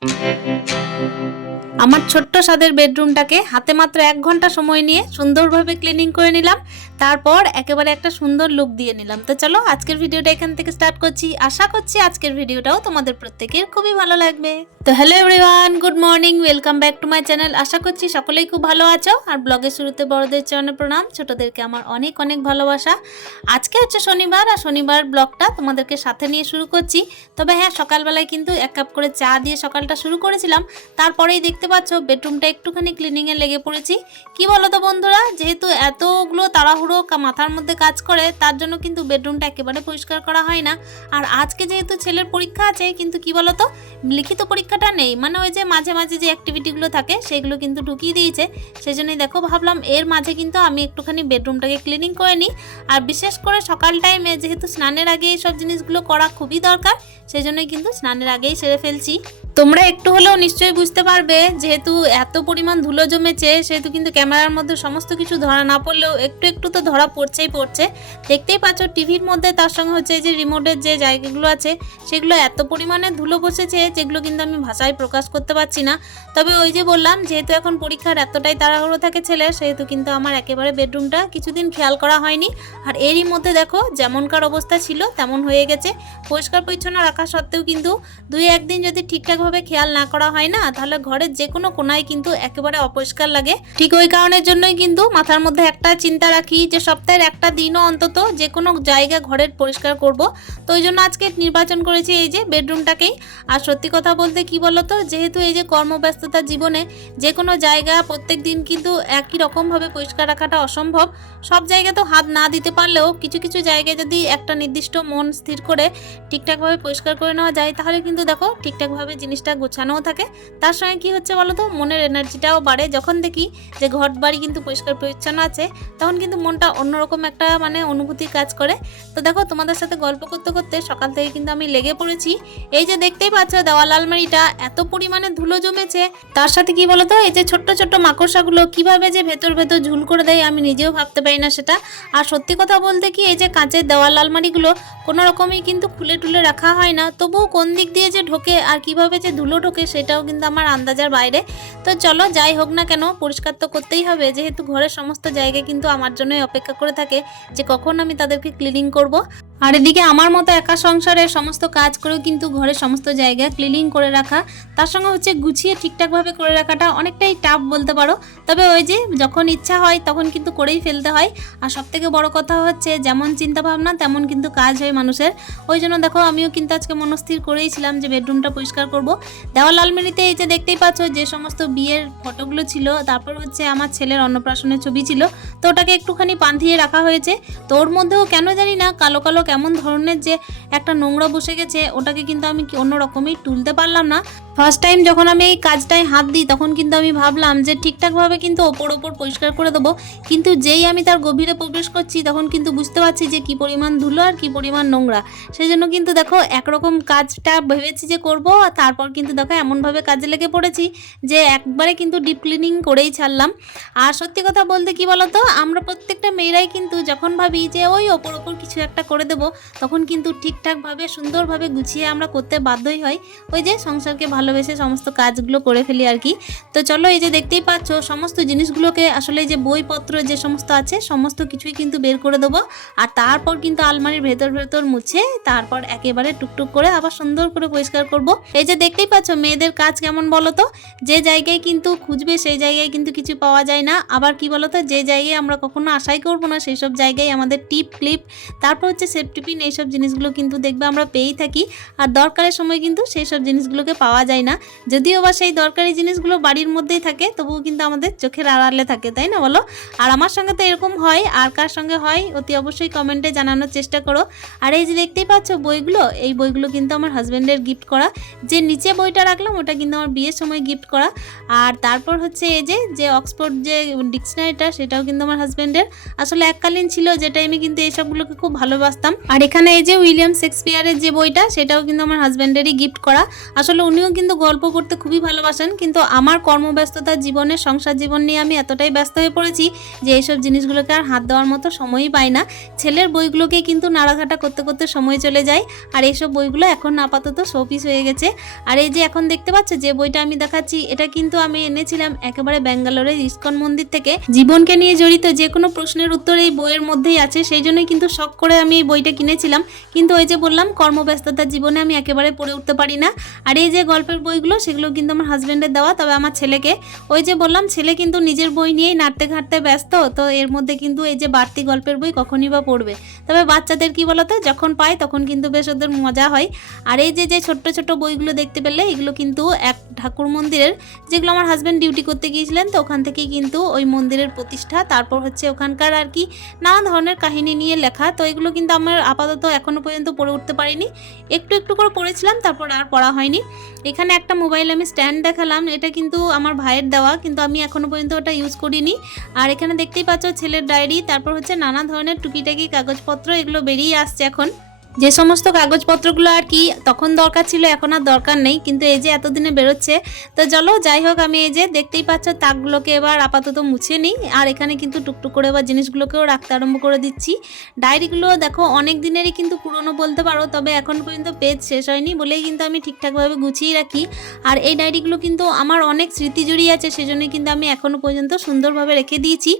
Música আমার ছোট্ট স্বাদের বেডরুমটাকে হাতে মাত্র এক ঘণ্টা সময় নিয়ে সুন্দরভাবে ক্লিনিং করে নিলাম। তারপর একেবারে একটা সুন্দর লুক দিয়ে নিলাম। তো চলো আজকের ভিডিওটা এখান থেকে স্টার্ট করছি। আশা করছি আজকের ভিডিওটাও তোমাদের প্রত্যেকের খুবই ভালো লাগবে। তো hello everyone good morning welcome back to my channel আশা করছি সকলেই খুব ভালো আছো। আর ব্লগের শুরুতে বড়দের চরণে প্রণাম। ছোটদেরকে আমার অনেক অনেক ভালোবাসা। আজকে হচ্ছে শনিবার আর শনিবার ব্লগটা তোমাদেরকে সাথে নিয়ে শুরু করছি। তবে হ্যাঁ সকালবেলায় কিন্তু এক কাপ করে চা দিয়ে সকালটা শুরু করেছিলাম। তারপরেই দেখতে পাচ্ছ বেডরুমটা একটুখানি ক্লিনিংয়ে লেগে পড়েছি। কি বলো তো বন্ধুরা, যেহেতু এতগুলো তাড়াহুড়ো মাথার মধ্যে কাজ করে, তার জন্য কিন্তু বেডরুমটা একেবারে পরিষ্কার করা হয় না। আর আজকে যেহেতু ছেলের পরীক্ষা আছে, কিন্তু কি বলো তো লিখিত পরীক্ষাটা নেই। মানে ওই যে মাঝে মাঝে যে অ্যাক্টিভিটিগুলো থাকে, সেগুলো কিন্তু ঢুকিয়ে দিয়েছে। সেই জন্যই দেখো, ভাবলাম এর মাঝে কিন্তু আমি একটুখানি বেডরুমটাকে ক্লিনিং করে নিই। আর বিশেষ করে সকাল টাইমে যেহেতু স্নানের আগে এই সব জিনিসগুলো করা খুবই দরকার সেই জন্যই কিন্তু স্নানের আগেই সেরে ফেলছি। তোমরা একটু হলেও নিশ্চয়ই বুঝতে পারবে, যেহেতু এত পরিমাণ ধুলো জমেছে, সেহেতু কিন্তু ক্যামেরার মধ্যে সমস্ত কিছু ধরা না পড়লেও একটু একটু তো ধরা পড়ছেই পড়ছে। দেখতেই পাচ্ছ, টিভির মধ্যে তার সঙ্গে হচ্ছে যে রিমোটের যে জায়গাগুলো আছে, সেগুলো এত পরিমাণে ধুলো বসেছে, যেগুলো কিন্তু আমি ভাষায় প্রকাশ করতে পারছি না। তবে ওই যে বললাম, যেহেতু এখন পরীক্ষার এতটাই তাড়াহুড়ো থাকে ছেলে, সেহেতু কিন্তু আমার একেবারে বেডরুমটা কিছুদিন খেয়াল করা হয়নি। আর এরই মধ্যে দেখো যেমনকার অবস্থা ছিল, তেমন হয়ে গেছে। পরিষ্কার পরিচ্ছন্ন রাখা সত্ত্বেও কিন্তু দুই একদিন যদি ঠিকঠাকভাবে খেয়াল না করা হয় না, তাহলে ঘরের যে কোনো কোনায় কিন্তু একেবারে অপরিষ্কার লাগে। ঠিক ওই কারণের জন্যই কিন্তু মাথার মধ্যে একটা চিন্তা রাখি যে সপ্তাহের একটা দিনও অন্তত যে কোনো জায়গা ঘরের পরিষ্কার করব। তো ওই জন্য আজকে নির্বাচন করেছি এই যে বেডরুমটাকেই। আর সত্যি কথা বলতে কি বলতো, যেহেতু এই যে কর্মব্যস্ততার জীবনে যে কোনো জায়গা প্রত্যেক দিন কিন্তু একই রকমভাবে পরিষ্কার রাখাটা অসম্ভব। সব জায়গায় তো হাত না দিতে পারলেও কিছু কিছু জায়গায় যদি একটা নির্দিষ্ট মন স্থির করে ঠিকঠাকভাবে পরিষ্কার করে নেওয়া যায়, তাহলে কিন্তু দেখো ঠিকঠাকভাবে জিনিসটা গোছানোও থাকে। তার সঙ্গে কি হচ্ছে বলো তো মনের এনার্জিটাও বাড়ে। যখন দেখি যে ঘর বাড়ি কিন্তু পরিষ্কার পরিচ্ছন্ন আছে, তখন কিন্তু মনটা অন্যরকম একটা মানে অনুভূতি কাজ করে। তো দেখো, তোমাদের সাথে গল্প করতে করতে সকাল থেকে কিন্তু আমি লেগে পড়েছি। এই যে দেখতেই পাচ্ছ দেওয়াল আলমারিটা এত পরিমাণে ধুলো জমেছে। তার সাথে কি বলতো? এই যে ছোট্ট ছোট্ট মাকড়সাগুলো কীভাবে যে ভেতর ভেতর ঝুল করে দেয় আমি নিজেও ভাবতে পারি না সেটা। আর সত্যি কথা বলতে কি, এই যে কাঁচের দেওয়াল আলমারিগুলো কোনো রকমই কিন্তু খুলে টুলে রাখা হয় না। তবুও কোন দিক দিয়ে যে ঢোকে আর কীভাবে যে ধুলো ঢোকে সেটাও কিন্তু আমার আন্দাজার বাইরে। তো চলো যাই হোক না কেন, পরিষ্কার তো করতেই হবে। যেহেতু ঘরের সমস্ত জায়গায় কিন্তু আমার জন্যই অপেক্ষা করে থাকে যে কখন আমি তাদেরকে ক্লিনিং করব। আর এদিকে আমার মতো একা সংসারে সমস্ত কাজ করেও কিন্তু ঘরের সমস্ত জায়গা ক্লিনিং করে রাখা, তার সঙ্গে হচ্ছে গুছিয়ে ঠিকঠাকভাবে করে রাখাটা অনেকটাই টাফ বলতে পারো। তবে ওই যে যখন ইচ্ছা হয় তখন কিন্তু করেই ফেলতে হয়। আর সব থেকে বড় কথা হচ্ছে যেমন চিন্তা ভাবনা তেমন কিন্তু কাজ হয় মানুষের। ওই জন্য দেখো আমিও কিন্তু আজকে মনস্থির করেইছিলাম যে বেডরুমটা পরিষ্কার করব। দেওয়াল আলমারিতে এই যে দেখতেই পাচ্ছ যে সমস্ত বিয়ের ফটোগুলো ছিল, তারপর হচ্ছে আমার ছেলের অন্নপ্রাশনের ছবি ছিল। তো ওটাকে একটুখানি পান্ধিয়ে রাখা হয়েছে। তো ওর মধ্যেও কেন জানি না কালো কালো কেমন ধরনের যে একটা নোংরা বসে গেছে, ওটাকে কিন্তু আমি অন্য রকমই তুলতে পারলাম না। ফার্স্ট টাইম যখন আমি এই কাজটায় হাত দিই, তখন কিন্তু আমি ভাবলাম যে ঠিকঠাকভাবে কিন্তু ওপর ওপর পরিষ্কার করে দেবো। কিন্তু যেই আমি তার গভীরে প্রবেশ করছি, তখন কিন্তু বুঝতে পারছি যে কি পরিমাণ ধুলো আর কি পরিমাণ নোংরা। সেই জন্য কিন্তু দেখো, একরকম কাজটা ভেবেছি যে করব, আর তারপর কিন্তু দেখো এমনভাবে কাজে লেগে পড়েছি যে একবারে কিন্তু ডিপ ক্লিনিং করেই ছাড়লাম। আর সত্যি কথা বলতে কি বলতো? আমরা প্রত্যেকটা মেয়েরাই কিন্তু যখন ভাবি যে ওই ওপর ওপর কিছু একটা করে দেব, তখন কিন্তু ঠিকঠাকভাবে, সুন্দরভাবে গুছিয়ে আমরা করতে বাধ্যই হয় ওই যে সংসারকে ভালোবেসে সমস্ত কাজগুলো করে ফেলি আর কি। তো চলো এই যে দেখতেই পাচ্ছ, সমস্ত জিনিসগুলোকে আসলে যে বইপত্র যে সমস্ত আছে, সমস্ত কিছুই কিন্তু বের করে দেবো। আর তারপর কিন্তু আলমারির ভেতর ভেতর মুছে, তারপর একেবারে টুকটুক করে আবার সুন্দর করে পরিষ্কার করব। এই যে দেখতেই পাচ্ছ মেয়েদের কাজ কেমন বলো তো যে জায়গায় কিন্তু খুঁজবে, সেই জায়গায় কিন্তু কিছু পাওয়া যায় না। আবার কি বলো তো যে জায়গায় আমরা কখনো আশাই করব না সেই সব জায়গায় আমাদের টিপ, ক্লিপ, তারপর হচ্ছে সেফটি পিন এইসব জিনিসগুলো কিন্তু দেখবে আমরা পেয়েই থাকি। আর দরকারের সময় কিন্তু সেই সব জিনিসগুলোকে পাওয়া যায় না। যদিও বা সেই দরকারি জিনিসগুলো বাড়ির মধ্যেই থাকে, তবুও কিন্তু আমাদের চোখের আড়ালে থাকে, তাই না বলো? আর আমার সঙ্গে তো এরকম হয়, আর কার সঙ্গে হয়, অতি অবশ্যই কমেন্টে জানানোর চেষ্টা করো। আর এই যে দেখতেই পাচ্ছ বইগুলো, এই বইগুলো কিন্তু আমার হাজব্যান্ডের গিফট করা। যে নিচে বইটা রাখলাম, ওটা কিন্তু আমার বিয়ের সময় গিফট করা। আর তারপর হচ্ছে এই যে যে অক্সফোর্ড যে ডিকশনারিটা সেটাও কিন্তু আমার হাজব্যান্ডের আসলে এককালীন ছিল যেটা আমি কিন্তু এইসবগুলোকে খুব ভালোবাসতাম। আর এখানে এই যে উইলিয়াম শেক্সপিয়ারের যে বইটা, সেটাও কিন্তু আমার হাজব্যান্ডেরই গিফট করা। আসলে উনিও কিন্তু গল্প করতে খুবই ভালোবাসেন, কিন্তু আমার কর্মব্যস্ততার জীবনে, সংসার জীবন নিয়ে আমি এতটাই ব্যস্ত হয়ে পড়েছি যে এইসব জিনিসগুলোকে আর হাত দেওয়ার মতো সময়ই পাই না। ছেলের বইগুলোকে কিন্তু নাড়াঘাটা করতে করতে সময় চলে যায়, আর এইসব বইগুলো এখন আপাতত শোপিস হয়ে গেছে। আর এই যে এখন দেখতে পাচ্ছ যে বইটা আমি দেখাচ্ছি, এটা কিন্তু আমি এনেছিলাম একেবারে ব্যাঙ্গালোরের ইস্কন মন্দির থেকে। জীবনকে নিয়ে জড়িত যে কোনো প্রশ্নের উত্তর এই বইয়ের মধ্যেই আছে, সেই জন্যই কিন্তু শখ করে আমি এই বইটা কিনেছিলাম। কিন্তু ওই যে বললাম, কর্মব্যস্ততার জীবনে আমি একেবারে পড়ে উঠতে পারি না। আর এই যে গল্পের বইগুলো, সেগুলো কিন্তু আমার হাজব্যান্ডের দেওয়া, তবে আমার ছেলেকে। ওই যে বললাম, ছেলে কিন্তু নিজের বই নিয়েই নাড়তে ঘাটতে ব্যস্ত, তো এর মধ্যে কিন্তু এই যে বাড়তি গল্পের বই কখনই বা পড়বে। তবে বাচ্চাদের কি বলতো, যখন পায় তখন কিন্তু বেশ ওদের মজা হয়। আর এই যে যে ছোট্ট ছোট্ট বইগুলো দেখতে পেলে এগুলো কিন্তু এক ঠাকুর মন্দিরের, যেগুলো আমার হাজব্যান্ড ডিউটি করতে গিয়েছিলেন, তো ওখান থেকেই কিন্তু ওই মন্দিরের প্রতিষ্ঠা। তারপর হচ্ছে ওখানকার আর কি নানা ধরনের কাহিনী নিয়ে লেখা। তো এগুলো কিন্তু আমার আপাতত এখনও পর্যন্ত পড়ে উঠতে পারিনি। একটু একটু করে পড়েছিলাম, তারপর আর পড়া হয়নি। এখানে একটা মোবাইল আমি স্ট্যান্ড দেখালাম, এটা কিন্তু আমার ভাইয়ের দেওয়া, কিন্তু আমি এখনও পর্যন্ত ওটা ইউজ করিনি। আর এখানে দেখতেই পাচ্ছ ছেলের ডায়েরি তারপর হচ্ছে নানা ধরনের টুকিটাকি কাগজপত্র এগুলো বেরিয়ে আসছে এখন। যে সমস্ত কাগজপত্রগুলো আর কি তখন দরকার ছিল, এখন আর দরকার নেই। কিন্তু এই যে এতদিনে বেরোচ্ছে, তো চলো যাই হোক, আমি এই যে দেখতেই পাচ্ছ, তাকগুলোকে এবার আপাতত মুছে নিই। আর এখানে কিন্তু টুকটুক করে এবার জিনিসগুলোকেও রাখতে আরম্ভ করে দিচ্ছি। ডায়েরিগুলো দেখো, অনেক দিনেরই কিন্তু পুরনো বলতে পারো, তবে এখন পর্যন্ত পেজ শেষ হয়নি, বলেই কিন্তু আমি ঠিকঠাকভাবে গুছিয়ে রাখি। আর এই ডায়েরিগুলো কিন্তু আমার অনেক স্মৃতি জড়িয়ে আছে সেজন্য কিন্তু আমি এখনও পর্যন্ত সুন্দরভাবে রেখে দিয়েছি।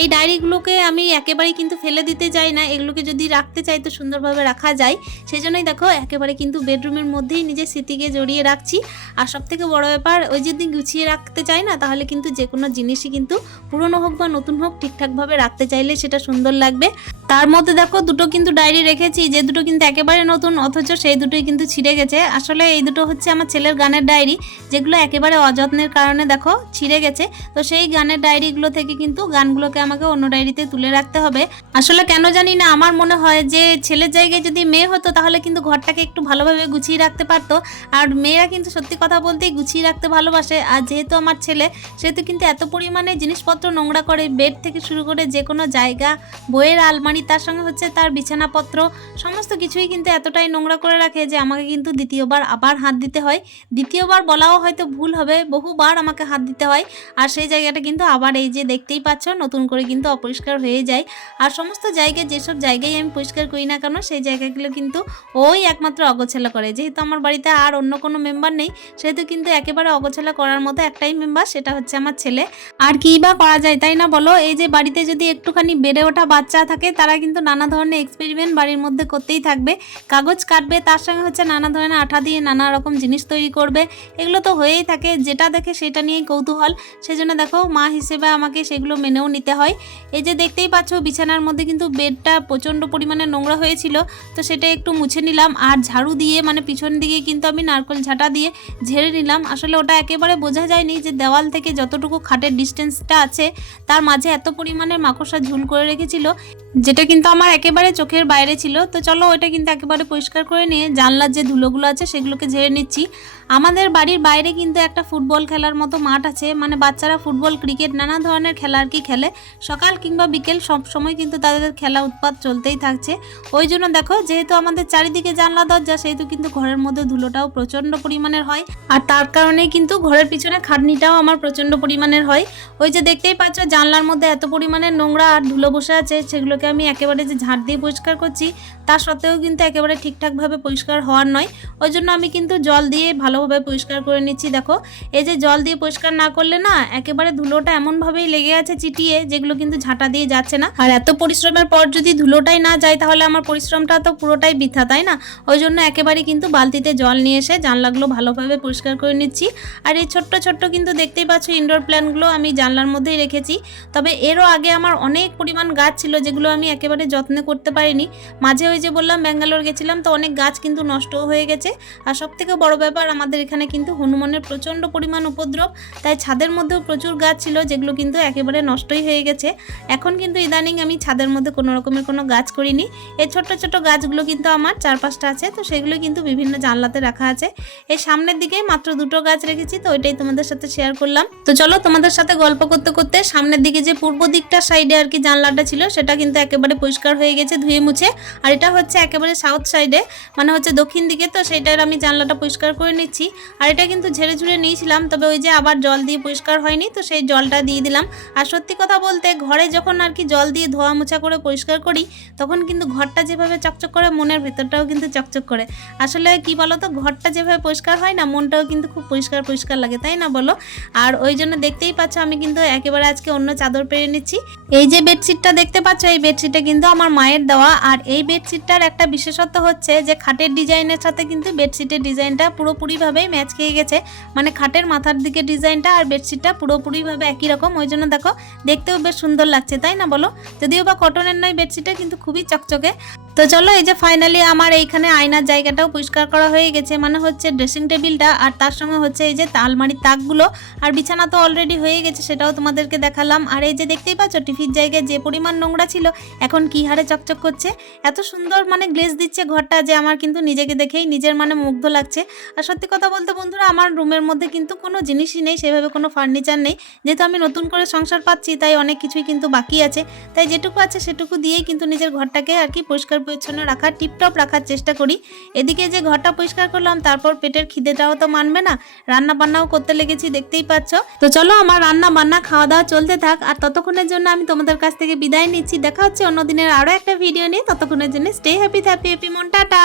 এই ডায়েরিগুলোকে আমি একেবারেই কিন্তু ফেলে দিতে চাই না, এগুলোকে যদি রাখতে চাই তো সুন্দরভাবে রাখা যায়। সেই জন্যই দেখো, একেবারে কিন্তু বেডরুমের মধ্যেই নিজের স্মৃতিকে জড়িয়ে রাখছি। আর সব থেকে বড় ব্যাপার, ওই যদি গুছিয়ে রাখতে চাই না, তাহলে কিন্তু যে কোনো জিনিসই কিন্তু পুরনো হোক বা নতুন হোক, ঠিকঠাকভাবে রাখতে চাইলে সেটা সুন্দর লাগবে। তার মধ্যে দেখো, দুটো কিন্তু ডায়েরি রেখেছি, যে দুটো কিন্তু একেবারে নতুন, অথচ সেই দুটোই কিন্তু ছিঁড়ে গেছে। আসলে এই দুটো হচ্ছে আমার ছেলের গানের ডায়েরি যেগুলো একেবারে অযত্নের কারণে দেখো ছিঁড়ে গেছে। তো সেই গানের ডায়েরিগুলো থেকে কিন্তু গানগুলোকে আমাকে অন্য ডায়েরিতে তুলে রাখতে হবে। আসলে কেন জানি না, আমার মনে হয় যে ছেলের জায়গায় যদি মেয়ে হতো তাহলে কিন্তু ঘরটাকে একটু ভালোভাবে গুছিয়ে রাখতে পারতো। আর মেয়েরা কিন্তু সত্যি কথা বলতেই গুছিয়ে রাখতে ভালোবাসে। আর যেহেতু আমার ছেলে, সেহেতু কিন্তু এত পরিমাণে জিনিসপত্র নোংরা করে, বেড থেকে শুরু করে যে কোনো জায়গা, বইয়ের আলমারি, তার সঙ্গে হচ্ছে তার বিছানাপত্র, সমস্ত কিছুই কিন্তু এতটাই নোংরা করে রাখে যে আমাকে কিন্তু দ্বিতীয়বার আবার হাত দিতে হয়। দ্বিতীয়বার বলাও হয়তো ভুল হবে, বহুবার আমাকে হাত দিতে হয়। আর সেই জায়গাটা কিন্তু আবার এই যে দেখতেই পাচ্ছ, নতুন করে কিন্তু অপরিষ্কার হয়ে যায়। আর সমস্ত জায়গায়, যেসব জায়গায় আমি পরিষ্কার করি না কেন, সেই জায়গাগুলো কিন্তু ওই একমাত্র অগোছালা করে। যেহেতু আমার বাড়িতে আর অন্য কোনো মেম্বার নেই, সেহেতু কিন্তু একেবারে অগোছালা করার মতো একটাই মেম্বার সেটা হচ্ছে আমার ছেলে। আর কী বা করা যায় তাই না বলো? এই যে বাড়িতে যদি একটুখানি বেড়ে ওঠা বাচ্চা থাকে, তারা কিন্তু নানা ধরনের এক্সপেরিমেন্ট বাড়ির মধ্যে করতেই থাকবে। কাগজ কাটবে, তার সঙ্গে হচ্ছে নানা ধরনের আঠা দিয়ে নানা রকম জিনিস তৈরি করবে। এগুলো তো হয়েই থাকে, যেটা দেখে সেটা নিয়েই কৌতূহল। সেজন্য দেখো, মা হিসেবে আমাকে সেগুলো মেনেও নিতে হয়। এই যে দেখতেই পাচ্ছ, বিছানার মধ্যে কিন্তু বেডটা প্রচণ্ড পরিমাণে নোংরা হয়েছিল। তো সেটা একটু মুছে নিলাম। আর ঝাড়ু দিয়ে মানে পিছন দিকে কিন্তু আমি নারকল ঝাঁটা দিয়ে ঝেড়ে নিলাম। আসলে ওটা একেবারে বোঝা যায়নি যে দেওয়াল থেকে যতটুকু খাটের ডিস্টেন্সটা আছে, তার মাঝে এত পরিমাণের মাকড়সা ঝুল করে রেখেছিল। যেটা কিন্তু আমার একেবারে চোখের বাইরে ছিল, তো চলো ওইটা কিন্তু একেবারে পরিষ্কার করে নিয়ে জানলার যে ধুলোগুলো আছে সেগুলোকে ঝেড়ে নিচ্ছি। আমাদের বাড়ির বাইরে কিন্তু একটা ফুটবল খেলার মতো মাঠ আছে মানে বাচ্চারা ফুটবল, ক্রিকেট, নানা ধরনের খেলা আর কি খেলে। সকাল কিংবা বিকেল সব সময় কিন্তু তাদের খেলা উৎপাত চলতেই থাকছে। ওই জন্য দেখো, যেহেতু আমাদের চারিদিকে জানলা, দরজা, সেহেতু কিন্তু ঘরের মধ্যে ধুলোটাও প্রচণ্ড পরিমাণের হয়। আর তার কারণেই কিন্তু ঘরের পিছনে খাটনিটাও আমার প্রচণ্ড পরিমাণের হয়। ওই যে দেখতেই পাচ্ছ, জানলার মধ্যে এত পরিমাণে নোংরা আর ধুলো বসে আছে সেগুলোকে আমি একেবারে যে ঝাঁট দিয়ে পরিষ্কার করছি তা সত্ত্বেও কিন্তু একেবারে ঠিকঠাকভাবে পরিষ্কার হওয়ার নয়। ওই জন্য আমি কিন্তু জল দিয়ে ভালোভাবে পরিষ্কার করে নিচ্ছি। দেখো, এই যে জল দিয়ে পরিষ্কার না করলে না একেবারে ধুলোটা এমনভাবেই লেগে আছে চিটিয়ে, যেগুলো কিন্তু ঝাঁটা দিয়ে যাচ্ছে না। আর এত পরিশ্রমের পর যদি ধুলোটাই না যায়, তাহলে আমার পরিশ্রমটা তো পুরোটাই বৃথা, তাই না? ওই জন্য একেবারে কিন্তু বালতিতে জল নিয়ে এসে জানলাগুলো ভালোভাবে পরিষ্কার করে নিচ্ছি। আর এই ছোট্ট ছোট্ট কিন্তু দেখতেই পাচ্ছ ইনডোর প্ল্যান্টগুলো আমি জানলার মধ্যেই রেখেছি। তবে এরও আগে আমার অনেক পরিমাণ গাছ ছিল, যেগুলো আমি একেবারে যত্ন করতে পারিনি। মাঝে ওই যে বললাম, ব্যাঙ্গালোর গেছিলাম, তো অনেক গাছ কিন্তু নষ্টও হয়ে গেছে। আর সব থেকে বড় ব্যাপার, আমাদের এখানে কিন্তু হনুমানের প্রচণ্ড পরিমাণ উপদ্রব। তাই ছাদের মধ্যেও প্রচুর গাছ ছিল, যেগুলো কিন্তু একেবারে নষ্টই হয়ে গেছে। এখন কিন্তু ইদানিং আমি ছাদের মধ্যে কোনো রকমের কোনো গাছ করিনি। এই ছোট্ট ছোট্ট গাছগুলো কিন্তু আমার চারপাশটা আছে, তো সেগুলো কিন্তু বিভিন্ন জানলাতে রাখা আছে। এই সামনের দিকে মাত্র দুটো গাছ রেখেছি, তো ওইটাই তোমাদের সাথে শেয়ার করলাম। তো চলো তোমাদের সাথে গল্প করতে করতে সামনের দিকে যে পূর্ব দিকটা সাইডে আর কি জানলাটা ছিল, সেটা কিন্তু একেবারে পরিষ্কার হয়ে গেছে, ধুয়ে মুছে। আর এটা হচ্ছে একেবারে সাউথ সাইডে মানে হচ্ছে দক্ষিণ দিকে তো সেটার আমি জানলাটা পরিষ্কার করে নিচ্ছি। আর এটা কিন্তু ঝেড়ে ঝুড়ে নিয়েছিলাম, তবে ওই যে আবার জল দিয়ে পরিষ্কার হয়নি, তো সেই জলটা দিয়ে দিলাম। আর সত্যি কথা বলতে ঘরে যখন আর কি জল দিয়ে ধোয়া মোছা করে পরিষ্কার করি, তখন কিন্তু ঘরটা যেভাবে চকচক করে, মনের ভেতরটাও কিন্তু চকচক করে। আসলে কি বলো তো ঘরটা যেভাবে পরিষ্কার হয় না, মনটাও কিন্তু খুব পরিষ্কার পরিষ্কার লাগে, তাই না বলো? আর ওই জন্য দেখতেই পাচ্ছ, আমি কিন্তু একেবারে আজকে অন্য চাদর পেরে নিচ্ছি। এই যে বেডশিটটা দেখতে পাচ্ছ, এই বেডশিটটা কিন্তু আমার মায়ের দেওয়া। আর এই বেডশিটটার একটা বিশেষত্ব হচ্ছে যে, খাটের ডিজাইনের সাথে কিন্তু বেডশিটের ডিজাইনটা পুরোপুরিভাবেই ম্যাচ খেয়ে গেছে। মানে খাটের মাথার দিকে ডিজাইনটা আর বেডশিটটা পুরোপুরিভাবে একই রকম। ওই জন্য দেখো, দেখতেও বেশ সুন্দর লাগছে, তাই না বলো? যদিও বা কটনের নয়, বেডশিটটা কিন্তু খুবই চকচকে। তো চলো, এই যে ফাইনালি আমার এইখানে আয়নার জায়গাটাও পরিষ্কার করা হয়ে গেছে। মানে হচ্ছে ড্রেসিং টেবিলটা আর তার সঙ্গে হচ্ছে এই যে আলমারির তাকগুলো। আর বিছানা তো অলরেডি হয়ে গেছে, সেটাও তোমাদেরকে দেখালাম। আর এই যে দেখতেই পাচ্ছ, টিফির জায়গায় যে পরিমাণ নোংরা ছিল এখন কি হারে চকচক করছে? এত সুন্দর মানে গ্লেজ দিচ্ছে ঘরটা যে আমার কিন্তু নিজেকে দেখেই নিজের মানে মুগ্ধ লাগছে। আর সত্যি কথা বলতে বন্ধুরা, আমার রুমের মধ্যে কিন্তু কোনো জিনিসই নেই, সেভাবে কোনো ফার্নিচার নেই। যেহেতু আমি নতুন করে সংসার পাচ্ছি, তাই অনেক কিছুই কিন্তু বাকি আছে। তাই যেটুকু আছে সেটুকু দিয়েই কিন্তু নিজের ঘরটাকে আর কি পরিষ্কার পরিচ্ছন্ন রাখার, টিপটপ রাখার চেষ্টা করি। এদিকে যে ঘরটা পরিষ্কার করলাম, তারপর পেটের খিদেটাও তো মানবে না। রান্না বান্নাও করতে লেগেছি, দেখতেই পাচ্ছ। তো চলো আমার রান্না বান্না খাওয়া দাওয়া চলতে থাক। আর ততক্ষণের জন্য আমি তোমাদের কাছ থেকে বিদায় নিচ্ছি। দেখা হচ্ছে অন্যদিনের আরও একটা ভিডিও নিয়ে। ততক্ষণের জন্য স্টে হ্যাপি থ্যাপি হ্যাপি মন। টাটা!